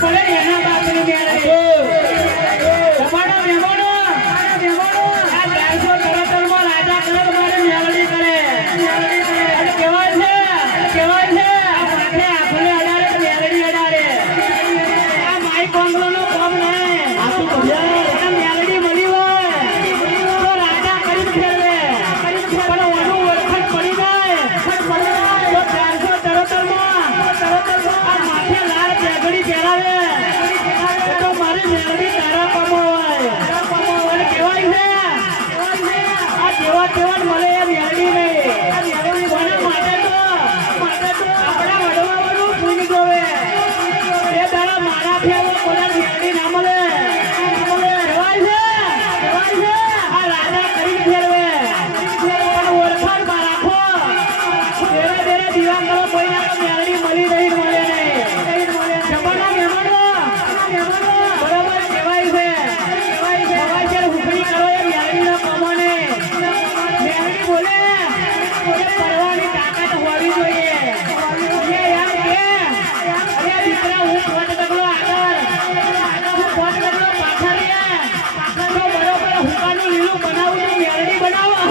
પડે ને એના બાપની મેળવી તમારા મહેમાનો આ 473 માં રાજા કરે મારે મેળવી કરે અને કહેવાય છે આ માથે આખલે અડાડે મેળવી અડાડે આ માઈ કોંગલોનો કોમ નહીં આ તો ભૈયા મેળવી મળી હોય તો રાજા કરી ફેરવે પણ ઓનું ઓળખણ પડી જાય તો 473 માં આ માથે લાલ પેગડી પહેરાવે તો મારી મેળવી તારા કામો હોય અને કહેવાય છે આ જેવા તેવા મળે એ મેળવી નહીં મને માટે તો આપણા વડવાઓનું પૂરી જોવે એ તારા મારા ફેરવો કોના મેળવી ના મળે કહેવાય છે આ રાજા કરી ફેરવે પણ ઓળખાણમાં રાખો ધીરે દીવા કરો કોઈના મેળવી મળી નહીં મળે નહીં જમાના મહેમાનો બરાબર કહેવાય છે હુકડી કરો એ મેળવીના કામોને મેળવી બોલે કરવાની તાકાત હોવી જોઈએ અરે દીકરા હું 5 ડગલો આગળ હું 5 ડગલો પાછળ રે તો બરોબર હુકાનું લીલું બનાવું તો મેળવી બનાવો